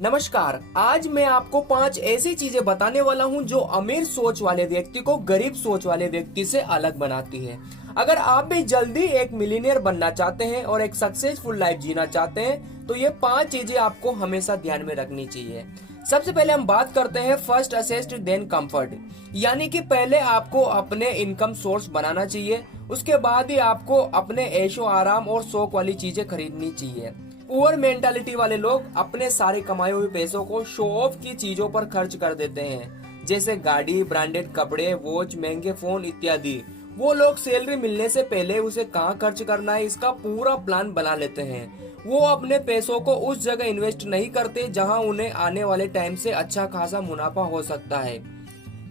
नमस्कार। आज मैं आपको 5 ऐसी चीजें बताने वाला हूं जो अमीर सोच वाले व्यक्ति को गरीब सोच वाले व्यक्ति से अलग बनाती है। अगर आप भी जल्दी एक मिलीनियर बनना चाहते हैं और एक सक्सेसफुल लाइफ जीना चाहते हैं तो ये 5 चीजें आपको हमेशा ध्यान में रखनी चाहिए। सबसे पहले हम बात करते हैं फर्स्ट असेस्ट देन कंफर्ट, यानी कि पहले आपको अपने इनकम सोर्स बनाना चाहिए, उसके बाद ही आपको अपने ऐशो आराम और शौक वाली चीजें खरीदनी चाहिए। पुअर मेंटालिटी वाले लोग अपने सारे कमाए हुए पैसों को शो ऑफ की चीजों पर खर्च कर देते हैं, जैसे गाड़ी, ब्रांडेड कपड़े, वॉच, महंगे फोन इत्यादि। वो लोग सैलरी मिलने से पहले उसे कहाँ खर्च करना है इसका पूरा प्लान बना लेते हैं। वो अपने पैसों को उस जगह इन्वेस्ट नहीं करते जहां उन्हें आने वाले टाइम से अच्छा खासा मुनाफा हो सकता है।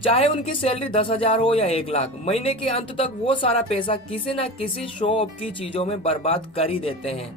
चाहे उनकी सैलरी 10,000 हो या 1 लाख, महीने के अंत तक वो सारा पैसा किसी न किसी शो ऑफ की चीजों में बर्बाद कर ही देते हैं।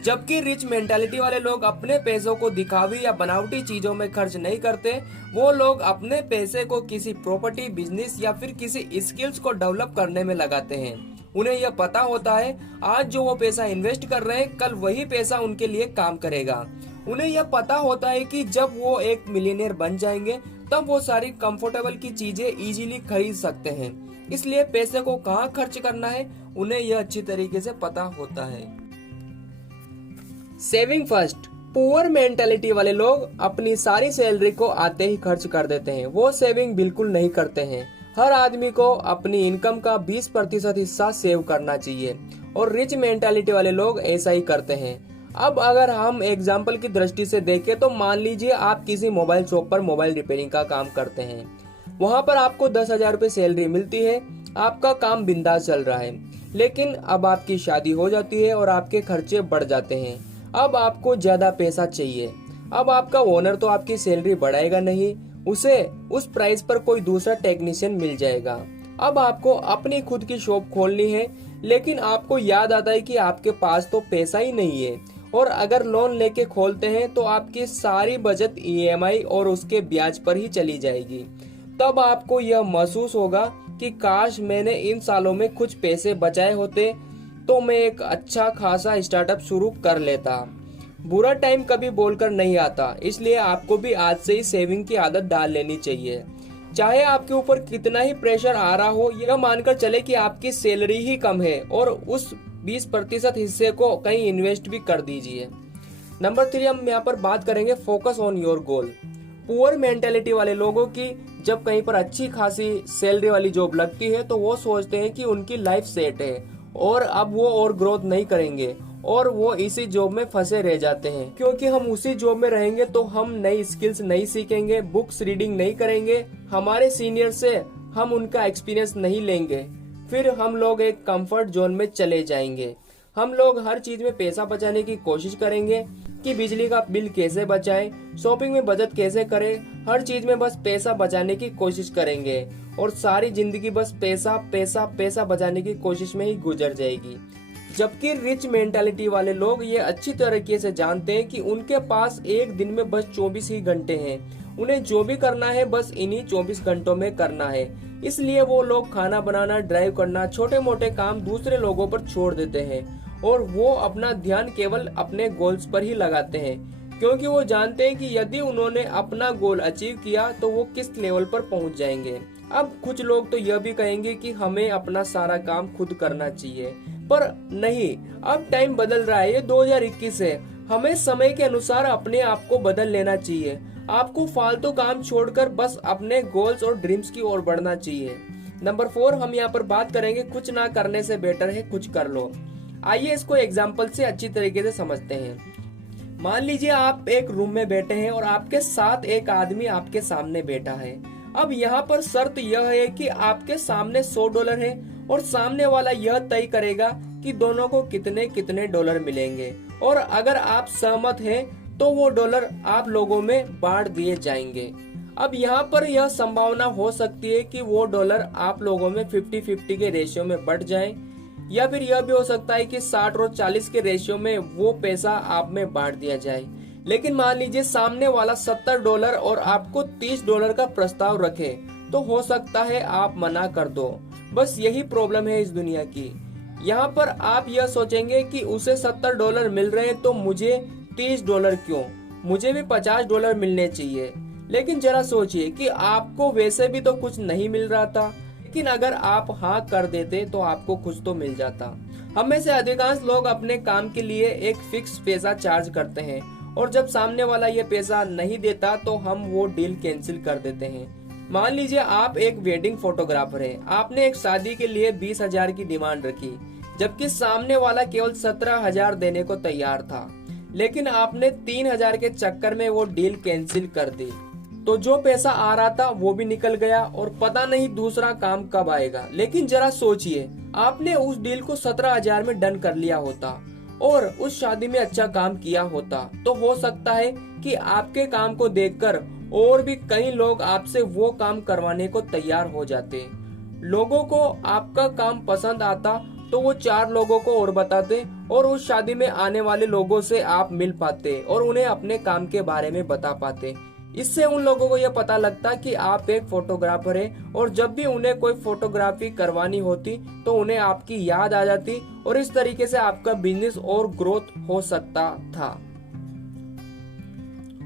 जबकि रिच मेंटालिटी वाले लोग अपने पैसों को दिखावी या बनावटी चीजों में खर्च नहीं करते। वो लोग अपने पैसे को किसी प्रॉपर्टी, बिजनेस या फिर किसी स्किल्स को डेवलप करने में लगाते हैं। उन्हें यह पता होता है आज जो वो पैसा इन्वेस्ट कर रहे हैं कल वही पैसा उनके लिए काम करेगा। उन्हें यह पता होता है कि जब वो एक मिलियनेयर बन जाएंगे तब वो सारी कंफर्टेबल की चीजें इजीली खरीद सकते हैं। इसलिए पैसे को कहाँ खर्च करना है उन्हें यह अच्छी तरीके से पता होता है। Saving first. पुअर मेंटालिटी वाले लोग अपनी सारी सैलरी को आते ही खर्च कर देते हैं। वो सेविंग बिल्कुल नहीं करते हैं। हर आदमी को अपनी इनकम का 20% हिस्सा सेव करना चाहिए और रिच मेंटालिटी वाले लोग ऐसा ही करते हैं। अब अगर हम एग्जाम्पल की दृष्टि से देखें तो मान लीजिए आप किसी मोबाइल शॉप पर मोबाइल रिपेयरिंग का काम करते हैं। वहाँ पर आपको 10,000 रुपए सैलरी मिलती है, आपका काम बिंदास चल रहा है। लेकिन अब आपकी शादी हो जाती है और आपके खर्चे बढ़ जाते हैं। अब आपको ज्यादा पैसा चाहिए। अब आपका ओनर तो आपकी सैलरी बढ़ाएगा नहीं, उसे उस प्राइस पर कोई दूसरा टेक्नीशियन मिल जाएगा। अब आपको अपनी खुद की शॉप खोलनी है, लेकिन आपको याद आता है कि आपके पास तो पैसा ही नहीं है और अगर लोन लेके खोलते हैं तो आपकी सारी बचत ईएमआई और उसके ब्याज पर ही चली जाएगी। तब आपको यह महसूस होगा कि काश मैंने इन सालों में कुछ पैसे बचाए होते तो मैं एक अच्छा खासा स्टार्टअप शुरू कर लेता। बुरा टाइम कभी बोलकर नहीं आता, इसलिए आपको भी आज से ही सेविंग की आदत डाल लेनी चाहिए। चाहे आपके ऊपर कितना ही प्रेशर आ रहा हो, यह मानकर चले कि आपकी सैलरी ही कम है और उस 20% हिस्से को कहीं इन्वेस्ट भी कर दीजिए। नंबर 3 हम यहाँ पर बात करेंगे focus on your goal. Poor mentality वाले लोगों की जब कहीं पर अच्छी खासी सैलरी वाली जॉब लगती है तो वो सोचते हैं कि उनकी लाइफ सेट है और अब वो और ग्रोथ नहीं करेंगे और वो इसी जॉब में फंसे रह जाते हैं। क्योंकि हम उसी जॉब में रहेंगे तो हम नई स्किल्स नहीं सीखेंगे, बुक्स रीडिंग नहीं करेंगे, हमारे सीनियर से हम उनका एक्सपीरियंस नहीं लेंगे। फिर हम लोग एक कंफर्ट जोन में चले जाएंगे। हम लोग हर चीज में पैसा बचाने की कोशिश करेंगे कि बिजली का बिल कैसे बचाएं, शॉपिंग में बचत कैसे करें, हर चीज में बस पैसा बचाने की कोशिश करेंगे और सारी जिंदगी बस पैसा पैसा पैसा बचाने की कोशिश में ही गुजर जाएगी। जबकि रिच मेंटालिटी वाले लोग ये अच्छी तरीके से जानते हैं कि उनके पास एक दिन में बस 24 ही घंटे हैं। उन्हें जो भी करना है बस इन्हीं 24 घंटों में करना है। इसलिए वो लोग खाना बनाना, ड्राइव करना, छोटे मोटे काम दूसरे लोगों पर छोड़ देते हैं और वो अपना ध्यान केवल अपने गोल्स पर ही लगाते हैं, क्योंकि वो जानते हैं कि यदि उन्होंने अपना गोल अचीव किया तो वो किस लेवल पर पहुंच जाएंगे। अब कुछ लोग तो यह भी कहेंगे कि हमें अपना सारा काम खुद करना चाहिए, पर नहीं, अब टाइम बदल रहा है, ये 2021 है। हमें समय के अनुसार अपने आप को बदल लेना चाहिए। आपको फालतू काम छोड़कर बस अपने गोल्स और ड्रीम्स की ओर बढ़ना चाहिए। नंबर 4 हम यहाँ पर बात करेंगे कुछ ना करने से बेटर है कुछ कर लो। आइए इसको एग्जाम्पल से अच्छी तरीके से समझते हैं। मान लीजिए आप एक रूम में बैठे हैं और आपके साथ एक आदमी आपके सामने बैठा है। अब यहाँ पर शर्त यह है कि आपके सामने $100 है और सामने वाला यह तय करेगा कि दोनों को कितने कितने डॉलर मिलेंगे और अगर आप सहमत हैं तो वो डॉलर आप लोगों में बांट दिए जाएंगे। अब यहाँ पर यह संभावना हो सकती है कि वो डॉलर आप लोगों में 50-50 के रेशियो में बढ़ जाए, या फिर यह भी हो सकता है कि 60 और 40 के रेशियो में वो पैसा आप में बांट दिया जाए। लेकिन मान लीजिए सामने वाला $70 और आपको $30 का प्रस्ताव रखे, तो हो सकता है आप मना कर दो। बस यही प्रॉब्लम है इस दुनिया की। यहाँ पर आप यह सोचेंगे कि उसे $70 मिल रहे हैं तो मुझे $30 क्यों, मुझे भी $50 मिलने चाहिए। लेकिन जरा सोचिए कि आपको वैसे भी तो कुछ नहीं मिल रहा था, लेकिन अगर आप हाँ कर देते तो आपको कुछ तो मिल जाता। हम में से अधिकांश लोग अपने काम के लिए एक फिक्स पैसा चार्ज करते हैं और जब सामने वाला ये पैसा नहीं देता तो हम वो डील कैंसिल कर देते हैं। मान लीजिए आप एक वेडिंग फोटोग्राफर हैं, आपने एक शादी के लिए 20,000 की डिमांड रखी, जबकि सामने वाला केवल 17,000 देने को तैयार था, लेकिन आपने 3,000 के चक्कर में वो डील कैंसिल कर दी। तो जो पैसा आ रहा था वो भी निकल गया और पता नहीं दूसरा काम कब आएगा। लेकिन जरा सोचिए, आपने उस डील को 17,000 में डन कर लिया होता और उस शादी में अच्छा काम किया होता, तो हो सकता है कि आपके काम को देखकर और भी कई लोग आपसे वो काम करवाने को तैयार हो जाते। लोगों को आपका काम पसंद आता तो वो 4 लोगों को और बताते और उस शादी में आने वाले लोगों से आप मिल पाते और उन्हें अपने काम के बारे में बता पाते। इससे उन लोगों को यह पता लगता कि आप एक फोटोग्राफर हैं और जब भी उन्हें कोई फोटोग्राफी करवानी होती तो उन्हें आपकी याद आ जाती और इस तरीके से आपका बिजनेस और ग्रोथ हो सकता था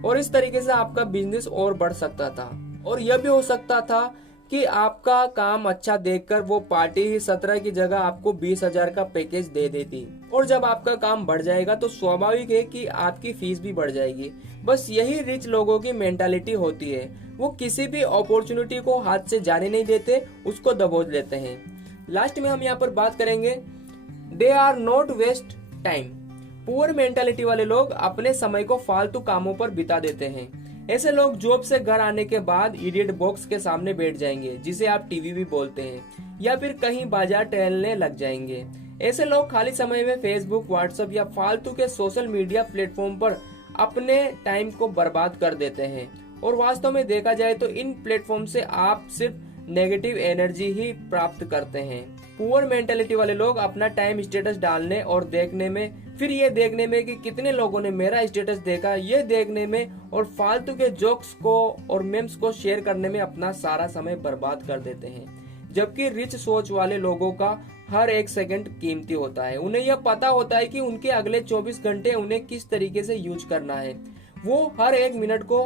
और इस तरीके से आपका बिजनेस और बढ़ सकता था। और यह भी हो सकता था कि आपका काम अच्छा देखकर वो पार्टी ही 17 की जगह आपको 20,000 का पैकेज दे देती और जब आपका काम बढ़ जाएगा तो स्वाभाविक है कि आपकी फीस भी बढ़ जाएगी। बस यही रिच लोगों की मेंटालिटी होती है, वो किसी भी अपॉर्चुनिटी को हाथ से जाने नहीं देते, उसको दबोच लेते हैं। लास्ट में हम यहाँ पर बात करेंगे, they are not waste time. Poor mentality वाले लोग अपने समय को फालतू कामों पर बिता देते हैं। ऐसे लोग जॉब से घर आने के बाद इडियट बॉक्स के सामने बैठ जाएंगे, जिसे आप टीवी भी बोलते हैं, या फिर कहीं बाजार टहलने लग जाएंगे। ऐसे लोग खाली समय में फेसबुक, व्हाट्सएप या फालतू के सोशल मीडिया प्लेटफॉर्म पर अपने टाइम को बर्बाद कर देते हैं और वास्तव में देखा जाए तो इन प्लेटफॉर्म से आप सिर्फ नेगेटिव एनर्जी ही प्राप्त करते हैं। पुअर मेंटालिटी वाले लोग अपना टाइम स्टेटस डालने और देखने में, फिर ये देखने में कि कितने लोगों ने मेरा स्टेटस देखा, ये देखने में और फालतू के जोक्स को और मेम्स को शेयर करने में अपना सारा समय बर्बाद कर देते हैं। जबकि रिच सोच वाले लोगों का हर एक सेकंड कीमती होता है। उन्हें यह पता होता है कि उनके अगले 24 घंटे उन्हें किस तरीके से यूज करना है। वो हर एक मिनट को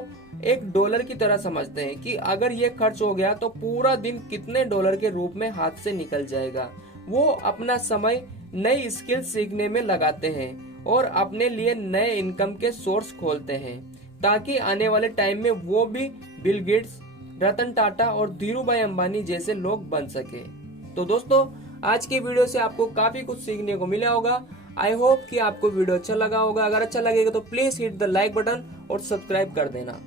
$1 की तरह समझते हैं कि अगर ये खर्च हो गया तो पूरा दिन कितने डॉलर के रूप में हाथ से निकल जाएगा। वो अपना समय नई स्किल सीखने में लगाते हैं और अपने लिए नए इनकम के सोर्स खोलते हैं ताकि आने वाले टाइम में वो भी बिल गेट्स, रतन टाटा और धीरूभाई अंबानी जैसे लोग बन सके। तो दोस्तों, आज की वीडियो से आपको काफी कुछ सीखने को मिला होगा। आई होप कि आपको वीडियो अच्छा लगा होगा। अगर अच्छा लगेगा तो please hit the like button और सब्सक्राइब कर देना।